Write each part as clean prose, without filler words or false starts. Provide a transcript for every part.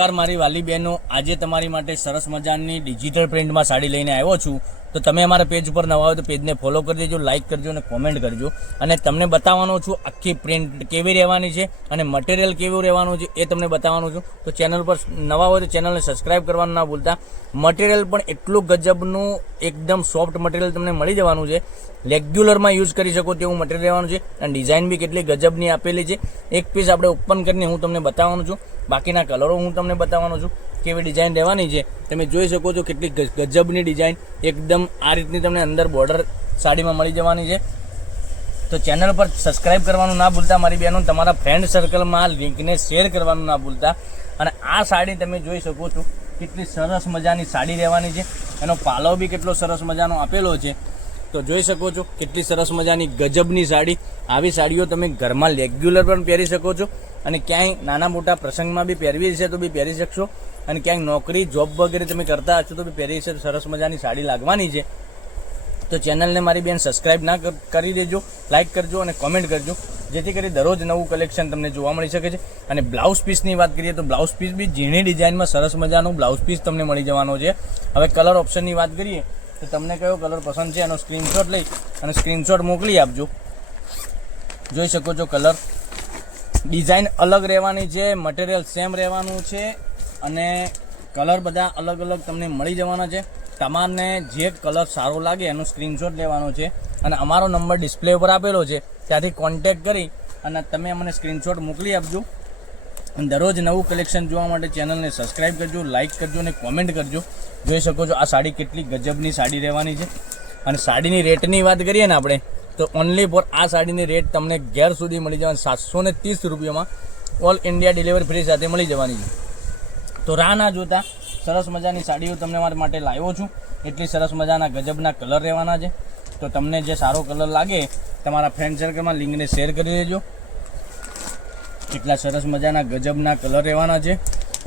નમસ્કાર મારી વાલી બહેનો, આજે તમારી માટે સરસ મજાની ડિજિટલ પ્રિન્ટમાં સાડી લઈને આવ્યો છું. તો તમે અમારા પેજ ઉપર નવા હોય તો પેજને ફોલો કરી દેજો, લાઇક કરજો અને કોમેન્ટ કરજો. અને તમને બતાવવાનો છું આખી પ્રિન્ટ કેવી રહેવાની છે અને મટીરિયલ કેવું રહેવાનું છે એ તમને બતાવવાનું છું. તો ચેનલ પર નવા હોય તો ચેનલને સબસ્ક્રાઈબ કરવાનું ના ભૂલતા. મટીરિયલ પણ એટલું ગજબનું એકદમ સોફ્ટ મટીરિયલ તમને મળી જવાનું છે. રેગ્યુલરમાં યુઝ કરી શકો તેવું મટીરિયલ રહેવાનું છે અને ડિઝાઇન બી કેટલી ગજબની આપેલી છે. એક પીસ આપણે ઓપન કરીને હું તમને બતાવવાનું છું, બાકીના કલરો હું તમને બતાવવાનો છું કેવી ડિઝાઇન રહેવાની છે. તમે જોઈ શકો છો કેટલી ગજબની ડિઝાઇન, એકદમ આ રીતની તમને અંદર બોર્ડર સાડીમાં મળી જવાની છે. તો ચેનલ પર સબસ્ક્રાઈબ કરવાનું ના ભૂલતા મારી બહેનો, તમારા ફ્રેન્ડ સર્કલમાં લિંકને શેર કરવાનું ના ભૂલતા. અને આ સાડી તમે જોઈ શકો છો કેટલી સરસ મજાની સાડી રહેવાની છે. એનો પાલવ બી કેટલો સરસ મજાનો આપેલો છે. તો જોઈ શકો છો કેટલી સરસ મજાની ગજબની સાડી. આવી સાડીઓ તમે ઘરમાં રેગ્યુલર પણ પહેરી શકો છો અને ક્યાંય નાના મોટા પ્રસંગમાં બી પહેરવી છે તો બી પહેરી શકશો. અને ક્યાંય નોકરી જોબ વગેરે તમે કરતા હશો તો બી પહેરી છે. સરસ મજાની સાડી લાગવાની છે. તો ચેનલને મારી બેન સબસ્ક્રાઈબ ના કરી દેજો, લાઇક કરજો અને કોમેન્ટ કરજો, જેથી કરી દરરોજ નવું કલેક્શન તમને જોવા મળી શકે છે. અને બ્લાઉઝ પીસની વાત કરીએ તો બ્લાઉઝ પીસ બી ઝીણી ડિઝાઇનમાં સરસ મજાનું બ્લાઉઝ પીસ તમને મળી જવાનો છે. હવે કલર ઓપ્શનની વાત કરીએ તો તમને કયો કલર પસંદ છે એનો સ્ક્રીનશોટ લઈ અને સ્ક્રીનશોટ મોકલી આપજો. જોઈ શકો છો કલર ડિઝાઇન અલગ રહેવાની છે, મટીરિયલ સેમ રહેવાનું છે અને કલર બધા અલગ અલગ તમને મળી જવાના છે. તમારને જે કલર સારો લાગે એનો સ્ક્રીનશોટ લેવાનો છે અને અમારો નંબર ડિસ્પ્લે ઉપર આપેલો છે, ત્યાંથી કોન્ટેક્ટ કરી અને તમે અમને સ્ક્રીનશોટ મોકલી આપજો. અને દરરોજ નવું કલેક્શન જોવા માટે ચેનલને સબસ્ક્રાઈબ કરજો, લાઇક કરજો અને કોમેન્ટ કરજો. જોઈ શકો છો આ સાડી કેટલી ગજબની સાડી રહેવાની છે. અને સાડીની રેટની વાત કરીએ ને આપણે તો ઓનલી ફોર આ સાડીની રેટ તમને ઘેર સુધી મળી જવાની 730 રૂપિયામાં ઓલ ઇન્ડિયા ડિલિવરી ફ્રી સાથે મળી જવાની છે. તો રાહ ના જોતા સરસ મજાની સાડીઓ તમને મારા માટે લાવ્યો છું. એટલી સરસ મજાના ગજબના કલર રહેવાના છે. તો તમને જે સારો કલર લાગે તમારા ફ્રેન્ડ સર્કલમાં લિંકને શેર કરી દેજો. એટલા સરસ મજાના ગજબના કલર રહેવાના છે.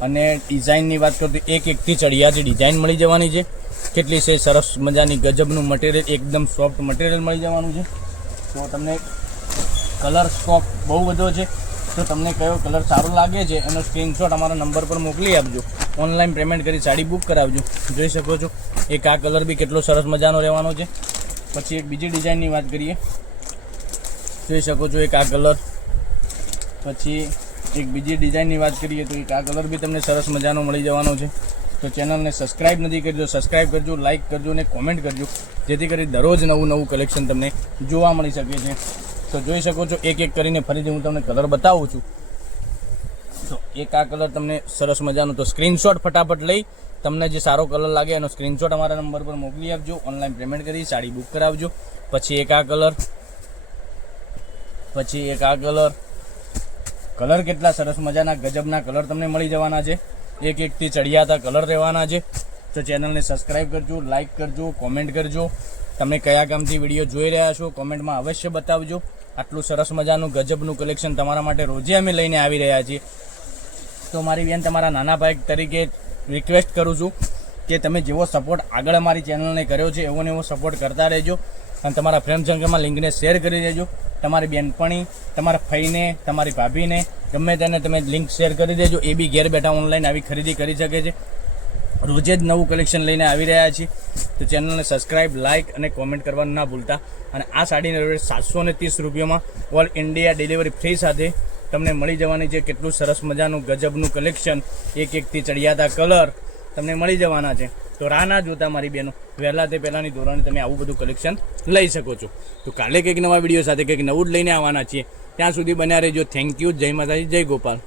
અને ડિઝાઇનની વાત કરું તો એકથી ચડિયાતી ડિઝાઇન મળી જવાની છે. કેટલી છે સરસ મજાની ગજબનું મટીરિયલ, એકદમ સોફ્ટ મટીરિયલ મળી જવાનું છે. તો તમને કલર સ્ટોક બહુ બધો છે. તો તમને કયો કલર સારો લાગે છે એનો સ્ક્રીનશોટ અમારા નંબર પર મોકલી આપજો. ઓનલાઈન પેમેન્ટ કરી સાડી બુક કરાવજો. જોઈ શકો છો એક આ કલર બી કેટલો સરસ મજાનો રહેવાનો છે. પછી એક બીજી ડિઝાઇનની વાત કરીએ, જોઈ શકો છો એક આ કલર. પછી એક બીજી ડિઝાઇનની વાત કરીએ તો એક આ કલર બી તમને સરસ મજાનો મળી જવાનો છે. તો ચેનલને સબસ્ક્રાઈબ નથી કરજો, સબસ્ક્રાઈબ કરજો, લાઇક કરજો અને કોમેન્ટ કરજો, જેથી કરી દરરોજ નવું કલેક્શન તમને જોવા મળી શકે છે. તો જોઈ શકો છો એક કરીને ફરીથી હું તમને કલર બતાવું છું. તો એક આ કલર તમને સરસ મજાનો, તો સ્ક્રીનશોટ ફટાફટ લઈ તમને જે સારો કલર લાગે એનો સ્ક્રીનશોટ અમારા નંબર પર મોકલી આપજો. ઓનલાઈન પેમેન્ટ કરી સાડી બુક કરાવજો. પછી એક આ કલર, પછી એક આ કલર. કલર કેટલા સરસ મજાના ગજબના કલર તમને મળી જવાના છે. એકથી ચડિયાતા કલર રહેવાના છે. તો ચેનલને સબસ્ક્રાઈબ કરજો, લાઇક કરજો, કોમેન્ટ કરજો. તમે કયા ગામથી વિડીયો જોઈ રહ્યા છો કોમેન્ટમાં અવશ્ય બતાવજો. આટલું સરસ મજાનું ગજબનું કલેક્શન તમારા માટે રોજે અમે લઈને આવી રહ્યા છીએ. તો મારી બેન તમારા નાના ભાઈ તરીકે રિક્વેસ્ટ કરું છું કે તમે જેવો સપોર્ટ આગળ અમારી ચેનલને કર્યો છે એવો ને એવો સપોર્ટ કરતા રહેજો. અને તમારા ફ્રેન્ડ સર્કલમાં લિંકને શેર કરી દેજો. તમારી બેનપણી, તમારા ફઈને, તમારી ભાભીને ગમે તેને તમે લિંક શેર કરી દેજો. એ બી ઘેર બેઠા ઓનલાઈન આવી ખરીદી કરી શકે છે. રોજે જ નવું કલેક્શન લઈને આવી રહ્યા છીએ. તો ચેનલને સબસ્ક્રાઈબ, લાઇક અને કોમેન્ટ કરવાનું ના ભૂલતા. અને આ સાડીની રેટ 730 રૂપિયામાં ઓલ ઇન્ડિયા ડિલિવરી ફ્રી સાથે તમને મળી જવાની છે. કેટલું સરસ મજાનું ગજબનું કલેક્શન, એકથી ચડિયાતા કલર તમને મળી જવાના છે. તો રાહ ના જોતા મારી બહેનો, વહેલા તે પહેલાંની ધોરણે તમે આવું બધું કલેક્શન લઈ શકો છો. તો કાલે કંઈક નવા વિડીયો સાથે કંઈક નવું જ લઈને આવવાના છીએ. ત્યાં સુધી બન્યા રહેજો. Thank you. જય માતાજી, જય ગોપાલ.